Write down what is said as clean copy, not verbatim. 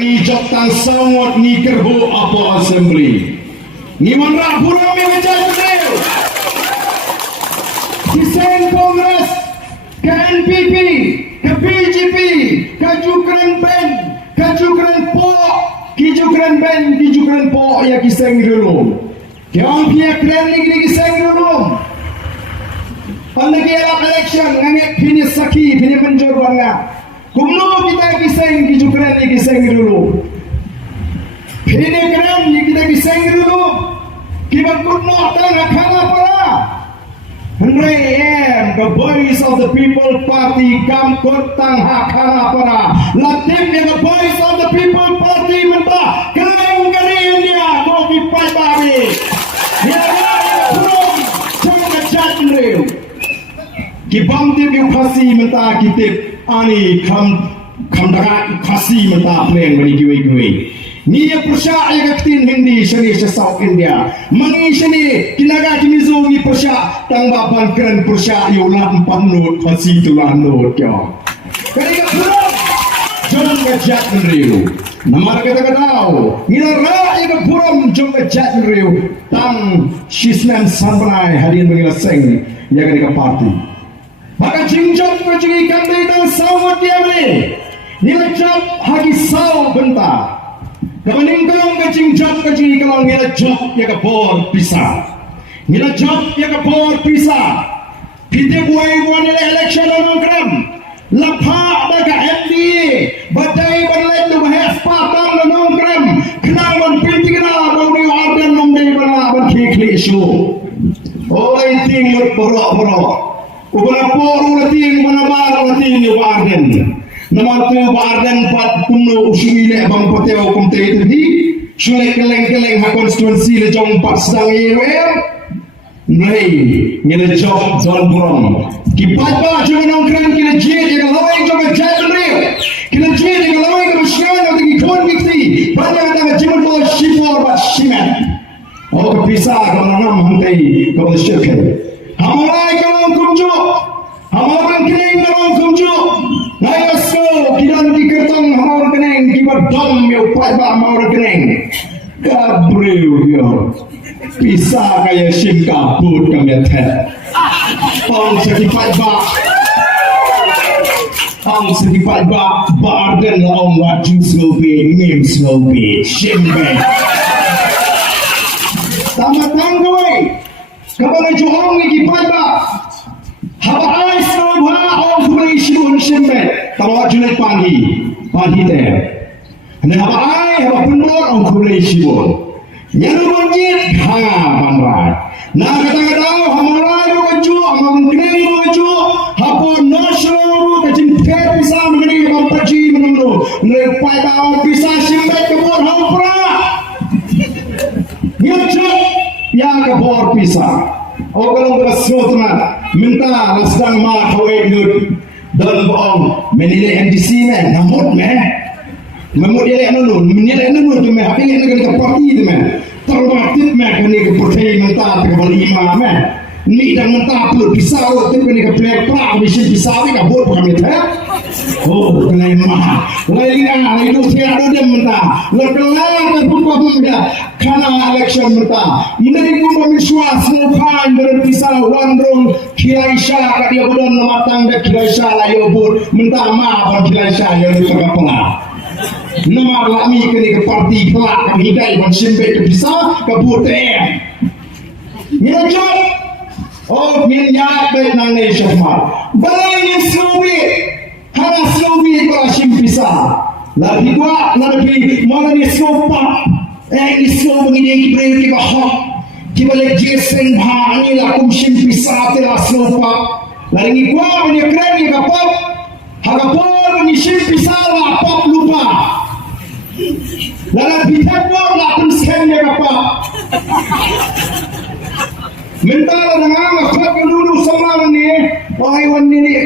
Ni jotang sangot ni kerbu apa assembly. Ni manra buram yang menjadi Desain Kongres ke NPP, ke BGP, ke Jukran Band, ke Jukran Pok, ke Jukran Band, ke Jukran Pok ya kiseng dulu. Yang dia keren lagi kiseng dulu. Pandai elak election ngangit pini saki, pini menjorwan ngah. Kumlo kita kiseng ke Jukran ni kiseng dulu. Pini keren ni kita kiseng dulu. Kita kutno tengah kala para. Hynrei the voice of the people party kam kotang hakana para. Latif yang the voice of the people party mentah keleng kari India kopi paybabi. Ya belum jangan jatuh. Kibam tim yang khasi mentah kitip ani kam darat khasi mentah pleng bani giwe. Ni persya yang ketin Hindi seni South India. Mangi seni kinaga kimizo ni persya tangbapan keren persya yola 4 not khasi tulan not kya. Kali ka pulang jom ngejat nriu. Namar kata-katau. Ngira yang puram jom ngejat nriu. Tang shisnan sampai hadirin bangila seng yang ka parti. Maka jingjot kejungi kandai tang sawat dia beli. Nila jat hagi saw bentar. Kapaning kalong kacing job kacing kalong nila job ya ka bor pisa. Nila job ya ka bor pisa. Pite buai buan nila election on kram. Lapha baga MDA. Badai banlay tu bahas patang on kram. Kenangan pinti kena bang ni Ardent nong day bala ban kekli show. Oh ting borok. Ubana poru lating manabar lating ni Ardent. Nama tu Ardent pat kuno usui le bang pateo kumte tadi sule keleng ha konstituensi le jong pat sedang yewer nei ngene job zon buram ki pat ba jong nong kran ki le je je lawai jong jat re ki le je je lawai ko shyan ati ki kon bikti banyak ta jimon ko shibor ba shimen o bisa ko nam hamtai ko shirke hamara ko kumjo hamara keleng ko kumjo Naya so kiran di kertong hamar keneng kibat dom yo pai ba hamar keneng kabreu yo bisa kaya Shim kabut kami teh pang certified ba Ardent long waju slobe name slobe Shim Beit tamat tanggoy kabang johong ni kipai ba Haba ai slobe ha Khublei Shibun Shim Beit tawa junai pagi teh dan haba Pynbor Khublei Shibun yang banjir banrai nah kata-kata hamarai baju amang kenai baju hapo nasional kecil bisa mengenai paji menunggu lepai tahu bisa Shim Beit kebor hampra nyucuk yang kebor bisa oh kalau berasrotna minta sedang ma kawai dud dan bohong menilai NDC men namut men memut dia nunu menilai nunu tu men apa yang nak parti tu men terbatik men ni ke parti mentah ke lima men ni dan mentah tu pisau tu ni ke plek misi pisau ni kabut kami teh oh kena mah lain itu saya ada dia mentah lekelang ke buka muda karena election mentah ini pun memiswas mukan dengan pisau wandrung Kiraisha dia bulan matang dak Kiraisha layo bud mentah maaf Kiraisha yang tengah pengah nama lami ke parti kelak hidai ban Shim Beit ke pisau ke putih nyajak oh nyat Beit nang nei syahmat balai slobi hana slobi ko Shim pisau lagi dua lagi mana ni slopa slob ngini ibrahim ke hak kibalik jeseng bahani lakum Shim pisau telah slopa lagi gua punya keren ni kapap hagapor ni Shim pisau lapap lupa lalu Pynbor lakum skem ni kapap mentala dengan ngakak dulu sama ni wahai wan ni